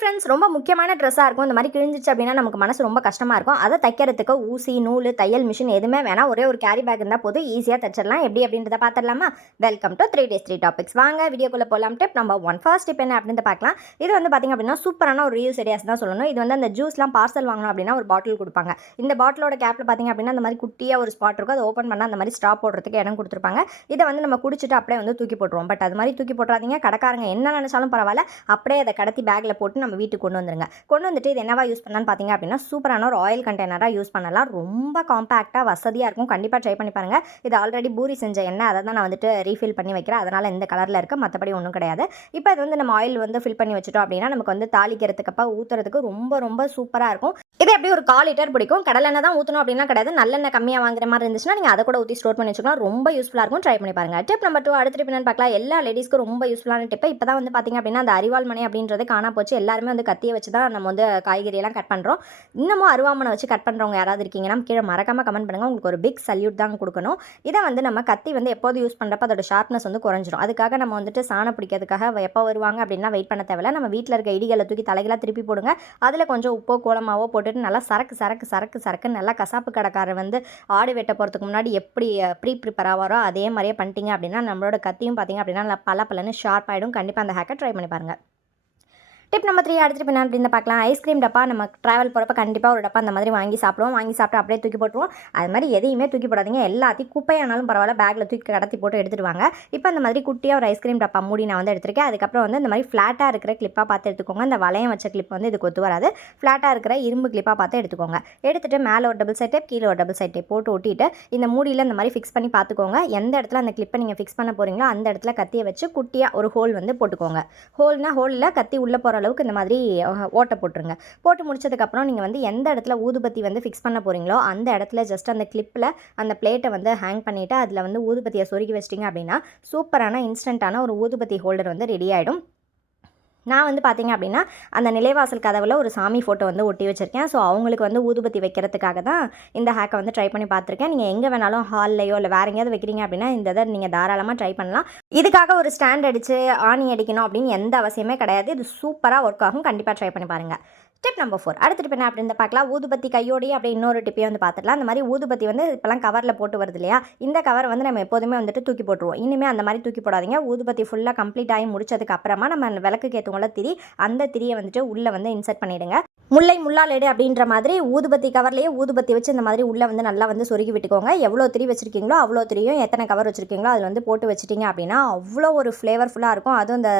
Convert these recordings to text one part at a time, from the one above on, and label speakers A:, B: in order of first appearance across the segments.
A: Friends ரொம்ப முக்கியமான ட்ரெஸ்ஸாக இருக்கும். இந்த மாதிரி கிழிஞ்சிச்சு அப்படின்னா நமக்கு மனசு ரொம்ப கஷ்டமாக இருக்கும். அதை தைக்கிறதுக்கு ஊசி நூல் தையல் மிஷின் எதுவுமே வேணாம். ஒரே ஒரு கேரி பேக் இருந்தால் போதும். ஈஸியாக தைச்சிடலாம். எப்படி அப்படின்றத பார்த்துடலாமா? Welcome to three days three topics வாங்க வீடியோக்குள்ளே போகலாம் tip number one first tip என்ன அப்படின்னு பார்க்கலாம். இது வந்து பார்த்திங்க அப்படின்னா சூப்பரான ஒரு ரீல்ஸ் ஐடியாஸ் தான் சொல்லணும். இது வந்து அந்த ஜூஸ்லாம் பார்சல் வாங்கணும் அப்படின்னா ஒரு பாட்டில் கொடுப்பாங்க. இந்த பாட்டிலோட கேப்பில் பார்த்திங்க அப்படின்னா அந்த மாதிரி குட்டியாக ஒரு ஸ்பாட் இருக்கும். அதை ஓப்பன் பண்ணால் அந்த மாதிரி ஸ்டாப் போடுறதுக்கு இடம் கொடுத்துருப்பாங்க. இதை வந்து நம்ம குடிச்சிட்டு அப்படியே வந்து தூக்கி போட்டுருவோம். பட் அது மாதிரி தூக்கி போட்டுறாதீங்க. கடைக்காரங்க என்ன நினச்சாலும் பரவாயில்ல. அப்படியே அதை கடத்தி பேக்கில் போட்டு நம்ம வீட்டுக்கு கொண்டு வந்துருங்க. கொண்டு வந்துட்டு இது என்னவா யூஸ் பண்ணலான்னு பார்த்தீங்க அப்படின்னா சூப்பரான ஒரு ஆயில் கண்டெய்னராக யூஸ் பண்ணலாம். ரொம்ப காம்பேக்டாக வசதியாக இருக்கும். கண்டிப்பாக ட்ரை பண்ணி பாருங்கள் இது ஆல்ரெடி பூரி செஞ்ச எண்ணெய் அதை தான் நான் வந்துட்டு ரீஃபில் பண்ணி வைக்கிறேன். அதனால் இந்த கலரில் இருக்குது மற்றபடி ஒன்றும் கிடையாது. இப்போ இது வந்து நம்ம ஆயில் வந்து ஃபில் பண்ணி வச்சுட்டோம் அப்படின்னா நமக்கு வந்து தாளிக்கிறதுக்கு அப்போ ஊற்றுறதுக்கு ரொம்ப ரொம்ப சூப்பராக இருக்கும். இது எப்படி ஒரு கால் லிட்டர் பிடிக்கும்? கடலெண்ணெய் தான் ஊற்றணும் அப்படின்னா கிடையாது. நல்லெண்ணெய் கம்மியாக வாங்குற மாதிரி இருந்துச்சுன்னா நீங்கள் அதை கூட ஊற்றி ஸ்டோர் பண்ணி வச்சுக்கலாம். ரொம்ப யூஸ்ஃபுல்லாக இருக்கும். ட்ரை பண்ணி பாருங்கள் டிப் நம்பர் டூ அடுத்த டிப் பார்க்கலாம். எல்லா லேடிஸ்க்கும் ரொம்ப யூஸ்ஃபுல்லான டிப் இப்போ தான் வந்து பார்த்திங்க அப்படின்னா அந்த அரிவாள் மனை அப்படின்றது காணா போச்சு. எல்லாரும் வந்து கத்தியை வச்சு தான் நம்ம வந்து காய்கறியெல்லாம் கட் பண்ணுறோம் இன்னமும் அருவாமனை வச்சு கட் பண்ணுறவங்க யாராவது இருக்கீங்கன்னா கீழே மறக்காமல் கமெண்ட் பண்ணுங்கள் உங்களுக்கு ஒரு பிக் சல்யூட் தான் கொடுக்கணும். இதை வந்து நம்ம கத்தி வந்து எப்போது யூஸ் பண்ணுறப்ப அதோட ஷார்ப்னஸ் வந்து குறைஞ்சிரும். அதுக்காக நம்ம வந்துட்டு சாணம் பிடிக்கிறதுக்காக எப்போ வருவாங்க அப்படின்னா வெயிட் பண்ண தேவையில்ல. நம்ம வீட்டில் இருக்க இடிகளை தூக்கி தலைகளாக திருப்பி போடுங்க. அதில் கொஞ்சம் உப்போ கோலமாவோ போட்டுட்டு நல்லா சரக்கு சரக்கு சரக்கு சரக்கு நல்லா கசாப்பு கடைக்காரர் வந்து ஆடு வெட்ட போகிறதுக்கு முன்னாடி எப்படி ப்ரீ ப்ரிப்பேர் ஆவாரோ அதே மாதிரியே பண்ணிட்டீங்க அப்படின்னா நம்மளோட கத்தியும் பார்த்தீங்க அப்படின்னா நல்லா பல பலன்னு ஷார்ப் ஆகிடும் கண்டிப்பாக அந்த ஹேக்கை ட்ரை பண்ணி பாருங்கள் டிப் நம்பர் த்ரீ அடுத்து இப்போ என்ன அப்படின்னு பார்க்கலாம். ஐஸ்கிரீம் டப்பா நம்ம ட்ராவல் போகிறப்ப கண்டிப்பாக ஒரு டப்பா அந்த மாதிரி வாங்கி சாப்பிடுவோம். வாங்கி சாப்பிட்டு அப்படியே தூக்கி போட்டுருவோம். அது மாதிரி எதையுமே தூக்கி போடாதீங்க. எல்லாத்தையும் குப்பையானாலும் பரவாயில்ல பேக்கில் தூக்கி கடத்தி போட்டு எடுத்துட்டு வாங்க. இப்போ அந்த மாதிரி குட்டியாக ஒரு ஐஸ்கிரீம் டப்பா மூடி நான் வந்து எடுத்திருக்கேன். அதுக்கப்புறம் வந்து இந்த மாதிரி ஃப்ளாட்டாக இருக்கிற கிளிப்பாக பார்த்து எடுத்துக்கோங்க. அந்த வளையம் வச்ச கிளிப் வந்து இதுக்கு ஒத்து வராது. ஃப்ளாட்டாக இருக்கிற இரும்பு கிளிப்பாக பார்த்து எடுத்துக்கோங்க. எடுத்துட்டு மேலே ஒரு டபுள் சைட் டேப் கீழே ஒரு டபுள் சைட் டேப் போட்டு ஒட்டிட்டு இந்த மூடியில் இந்த மாதிரி ஃபிக்ஸ் பண்ணி பார்த்துக்கோங்க. எந்த இடத்துல அந்த கிளிப்பை நீங்கள் ஃபிக்ஸ் பண்ண போகிறீங்களோ அந்த இடத்துல கத்தியை வச்சு குட்டியாக ஒரு ஹோல் வந்து போட்டுக்கோங்க. ஹோல்னால் ஹோலில் கத்தி உள்ளே போகிற அளவுக்கு இந்த மாதிரி ஓட்டை போட்டுருங்க. போட்டு முடிச்சதுக்கப்புறம் நீங்கள் வந்து எந்த இடத்துல ஊதுபத்தி வந்து ஃபிக்ஸ் பண்ண போகிறீங்களோ அந்த இடத்துல ஜஸ்ட் அந்த கிளிப்பில் அந்த பிளேட்டை வந்து ஹேங் பண்ணிவிட்டு அதில் வந்து ஊதுபத்தியை சொருகி வச்சிட்டிங்க அப்படின்னா சூப்பரான இன்ஸ்டண்ட்டான ஒரு ஊதுபத்தி ஹோல்டர் வந்து ரெடி ஆகிடும் நான் வந்து பார்த்தீங்க அப்படின்னா அந்த நிலைவாசல் கதவில் ஒரு சாமி ஃபோட்டோ வந்து ஒட்டி வச்சுருக்கேன். ஸோ அவங்களுக்கு வந்து ஊதுபத்தி வைக்கிறதுக்காக தான் இந்த ஹேக்கை வந்து ட்ரை பண்ணி பார்த்துருக்கேன். நீங்கள் எங்கே வேணாலும் ஹால்லையோ இல்லை வேறு எங்கேயாவது வைக்கிறீங்க அப்படின்னா இந்த இதை நீங்கள் தாராளமாக ட்ரை பண்ணலாம். இதுக்காக ஒரு ஸ்டாண்ட் அடித்து ஆணி அடிக்கணும் அப்படின்னு எந்த அவசியமே கிடையாது. இது சூப்பராக ஒர்க் ஆகும். கண்டிப்பாக ட்ரை பண்ணி பாருங்கள் டிப் நம்பர் ஃபோர் அடுத்த டிப் என்ன அப்படின்னு பார்க்கலாம். ஊதுபத்தி கையோடையே அப்படியே இன்னொரு டிப்பே வந்து பார்த்துடலாம் அந்த மாதிரி ஊதுபத்தி வந்து இப்போலாம் கவரில் போட்டு வருது இல்லையா? இந்த கவர் வந்து நம்ம எப்போதுமே வந்துட்டு தூக்கி போட்டுருவோம். இனிமேல் அந்த மாதிரி தூக்கி போடாதீங்க. ஊதுபத்தி ஃபுல்லாக கம்ப்ளீட் ஆகி முடிச்சதுக்கு அப்புறமா நம்ம விளக்கு ஏற்றுவோம்ல திரி அந்த திரியை வந்துட்டு உள்ளே வந்து இன்சர்ட் பண்ணிடுங்க. முல்லை முள்ளாலேடு அப்படின்ற மாதிரி ஊதுபத்தி கவர்லேயே ஊதுபத்தி வச்சு இந்த மாதிரி உள்ளே வந்து நல்லா வந்து சொருகி விட்டுக்கோங்க. எவ்வளோ திரி வச்சுருக்கீங்களோ அவ்வளோ திரியும் எத்தனை கவர் வச்சுருக்கீங்களோ அதில் வந்து போட்டு வச்சிட்டிங்க அப்படின்னா அவ்வளோ ஒரு ஃப்ளேவர்ஃபுல்லாக இருக்கும். அதுவும் இந்த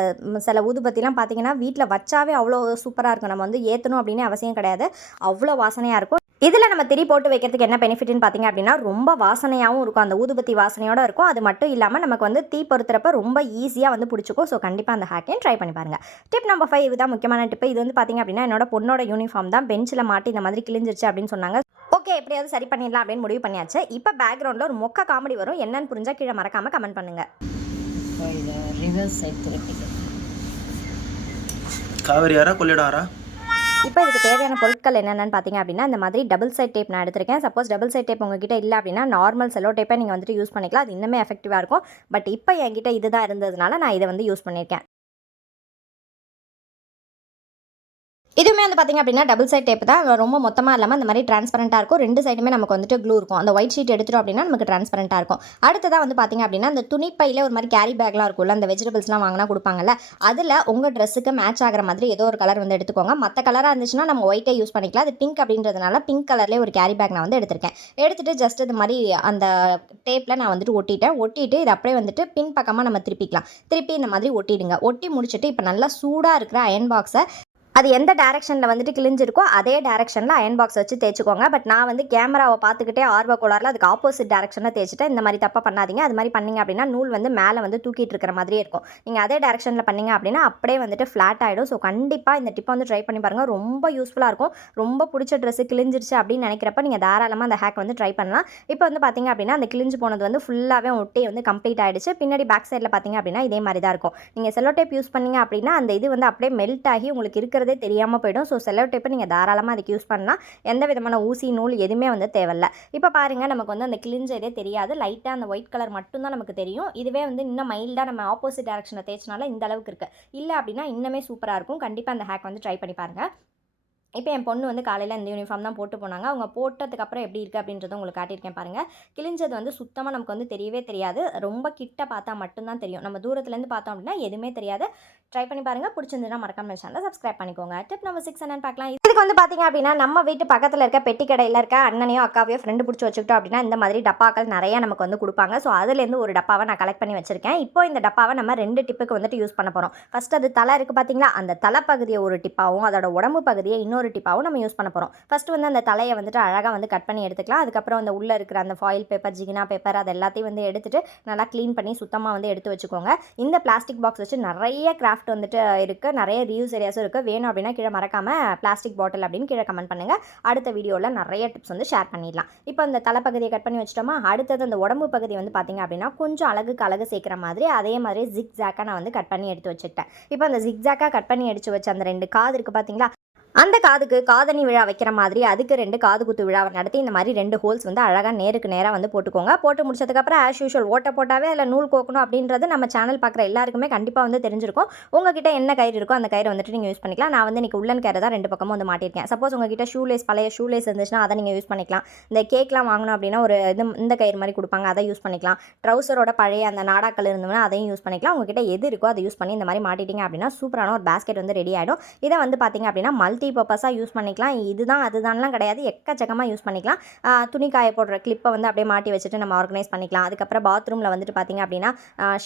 A: சில ஊதுபத்திலாம் பார்த்தீங்கன்னா வீட்டில் வச்சாவே அவ்வளோ சூப்பராக இருக்கும். நம்ம வந்து ஏற்றணும் அப்படின்னு அவசியம் கிடையாது. அவ்வளோ வாசனையாக இருக்கும். இதில் நம்ம திரி போட்டு வைக்கிறதுக்கு என்ன பெனிஃபிட்னு பார்த்தீங்க அப்படின்னா ரொம்ப வாசனையாகவும் இருக்கும். அந்த ஊதுபத்தி வாசனையோட இருக்கும். அது மட்டும் இல்லாமல் நமக்கு வந்து தீ பொறுத்துறப்ப ரொம்ப ஈஸியாக வந்து பிடிச்சிக்கும். ஸோ கண்டிப்பாக அந்த ஹேக்கையும் ட்ரை பண்ணி பாருங்கள் டிப் நம்பர் ஃபைவ் இதுதான் முக்கியமான டிப் இது வந்து பார்த்திங்க அப்படின்னா என்னோட பொண்ணோட யூனிஃபார்ம் தான். பெஞ்சில் மாட்டி இந்த மாதிரி கிழிஞ்சிருச்சு அப்படின்னு சொன்னாங்க. ஓகே எப்படியாவது சரி பண்ணிடலாம் அப்படின்னு முடிவு பண்ணியாச்சு. இப்போ பேக்ரவுண்டில் ஒரு மொக்க காமெடி வரும். என்னன்னு புரிஞ்சால் கீழே மறக்காமல் கமெண்ட்
B: பண்ணுங்கள்
C: காவேரி யாரா கொள்ளிடாரா
A: இப்போ இதுக்கு தேவையான பொருட்கள் என்னென்னு பார்த்தீங்க அப்படின்னா இந்த மாதிரி டபுள் சைட் டேப் நான் எடுத்திருக்கேன். சப்போஸ் டபுள் சைட் டேப் உங்ககிட்ட இல்லை அப்படின்னா நார்மல் செலோ டேப்பை நீங்கள் வந்துட்டு யூஸ் பண்ணிக்கலாம். அது இன்னுமே எஃபெக்டிவாக இருக்கும். பட் இப்போ என்கிட்ட இதுதான் இருந்ததுனால நான் இதை வந்து யூஸ் பண்ணியிருக்கேன். இதுவுமே வந்து பார்த்திங்க அப்படின்னா டபுள் சைட் டேப் தான். ரொம்ப மொத்தமாக இல்லாமல் அந்த மாதிரி டிரான்ஸ்பரண்ட்டாக இருக்கும். ரெண்டு சைடுமே நமக்கு வந்துட்டு க்ளூ இருக்கும். அந்த ஒயிட் ஷீட் எடுத்துட்டோம் அப்படின்னா நமக்கு டிரான்ஸ்பரண்ட்டாக இருக்கும். அடுத்ததாக வந்து பார்த்திங்க அப்படின்னா அந்த துணிப்பையில் ஒரு மாதிரி கேரி பேக்லாம் இருக்கும்ல அந்த வெஜிடபிள்ஸ்லாம் வாங்கினா கொடுப்பாங்கல்ல அதில் உங்கள் ட்ரெஸ்ஸுக்கு மேட்ச் ஆகிற மாதிரி ஏதோ ஒரு கலர் வந்து எடுத்துக்கோங்க. மற்ற கலராக இருந்துச்சுன்னா நம்ம ஒயிட்டே யூஸ் பண்ணிக்கலாம். அது பிங்க் அப்படின்றதுனால பிங்க் கலர்லேயே ஒரு கேரி பேக் நான் வந்து எடுத்திருக்கேன். எடுத்துகிட்டு ஜஸ்ட் இது மாதிரி அந்த டேப்பில் நான் வந்துட்டு ஒட்டிட்டேன். ஒட்டிட்டு இது அப்படியே வந்துட்டு பின் பக்கமாக நம்ம திருப்பிக்கலாம். திருப்பி இந்த மாதிரி ஒட்டிடுங்க. ஒட்டி முடிச்சுட்டு இப்போ நல்லா சூடாக இருக்கிற அயன் பாக்ஸை அது எந்த டேரெக்ஷனில் வந்துட்டு கிழிஞ்சிருக்கோ அதே டேரெக்ஷனில் அயன் பாக்ஸ் வச்சு தேய்ச்சிக்கோங்க. பட் நான் வந்து கேமராவை பார்த்துக்கிட்டே ஆர்வ கோளாறில் அதுக்கு ஆப்போசிட் டேரெக்ஷனில் தேய்ச்சிட்டேன். இந்த மாதிரி தப்பாக பண்ணாதீங்க. அது மாதிரி பண்ணீங்க அப்படின்னா நூல் வந்து மேலே வந்து தூக்கிட்டு இருக்கிற மாதிரியே இருக்கும். நீங்கள் அதே டேரெக்ஷனில் பண்ணீங்க அப்படின்னா அப்படியே வந்துட்டு ஃப்ளாட் ஆகிடும் ஸோ கண்டிப்பாக இந்த டிப்பை வந்து ட்ரை பண்ணி பாருங்கள் ரொம்ப யூஸ்ஃபுல்லாக இருக்கும். ரொம்ப பிடிச்ச ட்ரெஸ்ஸு கிழிஞ்சிருச்சு அப்படின்னு நினைக்கிறப்ப நீங்கள் தாராளமாக அந்த ஹேக் வந்து ட்ரை பண்ணலாம். இப்போ வந்து பார்த்தீங்க அப்படின்னா அந்த கிழிஞ்சு போனது வந்து ஃபுல்லாகவே ஒட்டி வந்து கம்ப்ளீட் ஆகிடுச்சு பின்னாடி பேக் சைடில் பார்த்தீங்க அப்படின்னா இதே மாதிரி தான் இருக்கும். நீங்கள் செல்லோ டேப் யூஸ் பண்ணீங்க அப்படின்னா அந்த இது வந்து அப்படியே மெல்ட் ஆகி உங்களுக்கு இருக்கிறது அப்படின்றதே தெரியாமல் போயிடும். ஸோ செலவு டேப்பை நீங்கள் தாராளமாக அதுக்கு யூஸ் பண்ணலாம். எந்த விதமான ஊசி நூல் எதுவுமே வந்து தேவையில்ல. இப்போ பாருங்கள் நமக்கு வந்து அந்த கிழிஞ்ச இதே தெரியாது. லைட்டாக அந்த ஒயிட் கலர் மட்டும்தான் நமக்கு தெரியும். இதுவே வந்து இன்னும் மைல்டாக நம்ம ஆப்போசிட் டேரக்ஷனில் தேய்ச்சினால இந்த அளவுக்கு இருக்குது இல்லை அப்படின்னா இன்னுமே சூப்பராக இருக்கும். கண்டிப்பாக அந்த ஹேக் வந்து ட்ரை பண்ணி பாருங்கள் இப்போ என் பொண்ணு வந்து காலையில் இந்த யூனிஃபார்ம் தான் போட்டு போனாங்க. அவங்க போட்டதுக்கப்புறம் எப்படி இருக்குது அப்படின்றத உங்களுக்கு காட்டியிருக்கேன் பாருங்கள் கிழிஞ்சது வந்து சுத்தமாக நமக்கு வந்து தெரியவே தெரியாது. ரொம்ப கிட்ட பார்த்தா மட்டும்தான் தெரியும். நம்ம தூரத்துலேருந்து பார்த்தோம் அப்படின்னா எதுவுமே தெரியாது. ட்ரை பண்ணி பாருங்கள் பிடிச்சிருந்துன்னா மறக்காம சேனலை சப்ஸ்கிரைப் பண்ணிக்கோங்க. டிப் நம்பர் சிக்ஸ் என்னன்னு பார்க்கலாம். இதுக்கு வந்து பார்த்தீங்க அப்படின்னா நம்ம வீட்டு பக்கத்தில் இருக்க பெட்டி கடையில் இருக்க அண்ணனையோ அக்காவையோ ஃப்ரெண்டு பிடிச்சி வச்சுக்கிட்டோம் அப்படின்னா இந்த மாதிரி டப்பாக்கள் நிறைய நமக்கு வந்து கொடுப்பாங்க. ஸோ அதுலேருந்து ஒரு டப்பாவை நான் கலெக்ட் பண்ணி வச்சிருக்கேன். இப்போ இந்த டப்பாவை நம்ம ரெண்டு டிப்புக்கு வந்துட்டு யூஸ் பண்ண போகிறோம் ஃபர்ஸ்ட் அது தலை இருக்குது பார்த்தீங்களா? அந்த தலை பகுதியை ஒரு டிப்பாகவும் அதோட உடம்பு பகுதியை இன்னொரு டிப்பாகவும் நம்ம யூஸ் பண்ண போகிறோம் ஃபர்ஸ்ட் வந்து அந்த தலையை வந்துட்டு அழகாக வந்து கட் பண்ணி எடுத்துக்கலாம். அதுக்கப்புறம் அந்த உள்ளே இருக்கிற அந்த ஃபாயில் பேப்பர் ஜிகினா பேப்பர் அது எல்லாத்தையும் வந்து எடுத்துகிட்டு நல்லா க்ளீன் பண்ணி சுத்தமாக வந்து எடுத்து வச்சுக்கோங்க. இந்த பிளாஸ்டிக் பாக்ஸ் வச்சு நிறைய கிராஃப்ட் வந்துட்டு இருக்குது நிறைய ரியூஸ் ஏரியாஸும் இருக்குது வேணும் அப்படின்னா கீழே மறக்காமல் பிளாஸ்டிக் பாட்டில் அப்படின்னு கீழே கமெண்ட் பண்ணுங்கள் அடுத்த வீடியோவில் நிறைய டிப்ஸ் வந்து ஷேர் பண்ணிடலாம். இப்போ அந்த தலைப்பகுதியை கட் பண்ணி வச்சிட்டோமா? அடுத்தது அந்த உடம்பு பகுதி வந்து பார்த்திங்க அப்படின்னா கொஞ்சம் அழகுக்கு அழகு சேர்க்குற மாதிரி அதே மாதிரி ஜிக் ஜாக்காக நான் வந்து கட் பண்ணி எடுத்து வச்சுட்டேன் இப்போ அந்த ஜிக் ஜாக்காக கட் பண்ணி அடிச்சு வச்ச அந்த ரெண்டு காது இருக்குது பார்த்தீங்களா அந்த காதுக்கு காதணி விழா வைக்கிற மாதிரி அதுக்கு ரெண்டு காது குத்து விழாவை நடத்தி இந்த மாதிரி ரெண்டு ஹோல்ஸ் வந்து அழகாக நேருக்கு நேராக வந்து போட்டுக்கோங்க. போட்டு முடிச்சதுக்கப்புறம் ஆஸ் யூஷுவல் ஓட்ட போட்டாவே அதில் நூல் கோக்கணும் அப்படின்றது நம்ம சேனல் பார்க்குற எல்லாருக்குமே கண்டிப்பாக வந்து தெரிஞ்சிருக்கும். உங்ககிட்ட என்ன கயிறு இருக்கோ அந்த கயிறு வந்துட்டு நீங்கள் யூஸ் பண்ணிக்கலாம். நான் வந்து இன்றைக்கி உள்ளன் கயிறு தான் ரெண்டு பக்கமும் வந்து மாட்டியிருக்கேன். சப்போஸ் உங்ககிட்ட ஷூலேஸ் பழைய ஷூலேஸ் இருந்துச்சுன்னா அதை நீங்கள் யூஸ் பண்ணிக்கலாம். இந்த கேக்லாம் வாங்கணும் அப்படின்னா ஒரு இது இந்த கயிறு மாதிரி கொடுப்பாங்க. அதை யூஸ் பண்ணிக்கலாம். ட்ரௌசரோட பழைய அந்த நாடாக்கள் இருந்ததுன்னா அதையும் யூஸ் பண்ணிக்கலாம். உங்ககிட்ட எது இருக்கோ அதை யூஸ் பண்ணி இந்த மாதிரி மாட்டிட்டீங்க அப்படின்னா சூப்பரான ஒரு பேஸ்கெட் வந்து ரெடி ஆகிடும் இதை வந்து பார்த்தீங்க அப்படின்னா மல் மல்டி பர்பஸாக யூஸ் பண்ணிக்கலாம். இதுதான் அதுதான்லாம் கிடையாது. எக்கச்சக்கமாக யூஸ் பண்ணிக்கலாம். துணி காய போடுற கிளிப்பை வந்து அப்படியே மாட்டி வச்சுட்டு நம்ம ஆர்கனைஸ் பண்ணிக்கலாம். அதுக்கப்புறம் பாத்ரூமில் வந்துட்டு பார்த்தீங்க அப்படின்னா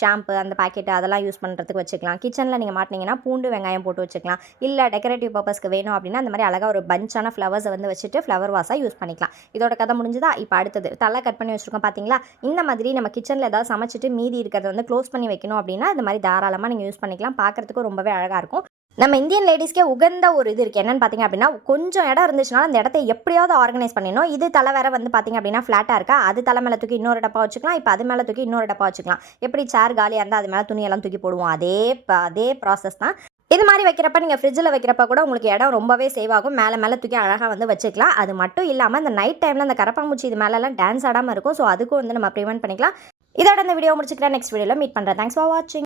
A: ஷாம்பு அந்த பாக்கெட்டு அதெல்லாம் யூஸ் பண்ணுறதுக்கு வச்சுக்கலாம். கிச்சனில் நீங்கள் மாட்டினீங்கன்னா பூண்டு வெங்காயம் போட்டு வச்சுக்கலாம். இல்லை டெக்கரேட்டிவ் பர்பஸ்க்கு வேணும் அப்படின்னா அந்த மாதிரி அழகாக ஒரு பஞ்சான ஃப்ளவர்ஸை வந்து வச்சுட்டு ஃப்ளவர் வாஸாக யூஸ் பண்ணிக்கலாம். இதோட கதை முடிஞ்சுதா? இப்போ அடுத்தது. தலை கட் பண்ணி வச்சுருக்கோம் பார்த்தீங்களா இந்த மாதிரி நம்ம கிச்சனில் ஏதாவது சமைச்சிட்டு மீதி இருக்கிறத வந்து க்ளோஸ் பண்ணி வைக்கணும் அப்படின்னா இந்த மாதிரி தாராளமாக நீங்கள் யூஸ் பண்ணிக்கலாம். பார்க்குறதுக்கும் ரொம்பவே அழகாக இருக்கும். நம்ம இந்தியன் லேடிஸ்க்கே உகந்த ஒரு இது இருக்குது என்னென்னு பார்த்தீங்க அப்படின்னா கொஞ்சம் இடம் இருந்துச்சுன்னா அந்த இடத்த எப்படியாவது ஆர்கனைஸ் பண்ணிடணும். இது தலை வேற வந்து பார்த்தீங்க அப்படின்னா ஃப்ளாட்டாக இருக்கா? அது தலை மேலே தூக்கி இன்னொரு டப்பா வச்சுக்கலாம். இப்போ அது மேலே தூக்கி இன்னொரு டப்பா வச்சுக்கலாம். எப்படி சேர் காலியாக இருந்தால் அது மேலே துணியெல்லாம் தூக்கி போடுவோம். அதே அதே ப்ராசஸ் தான். இது மாதிரி வைக்கிறப்ப நீங்கள் ஃப்ரிட்ஜில் வைக்கிறப்ப கூட உங்களுக்கு இடம் ரொம்பவே சேவ் ஆகும். மேலே மேலே தூக்கி அழகாக வந்து வச்சுக்கலாம். அது மட்டும் இல்லாமல் இந்த நைட் டைமில் அந்த கரப்பாம்பூச்சி இது மேலெல்லாம் டான்ஸ் ஆடாமல் இருக்கும். ஸோ அதுக்கும் வந்து நம்ம ப்ரிவெண்ட் பண்ணிக்கலாம். இதோட இந்த வீடியோ முடிச்சுக்கிறேன். நெக்ஸ்ட் வீடியோவில் மீட் பண்ணுறேன் தேங்க்ஸ் ஃபார் வாட்சிங்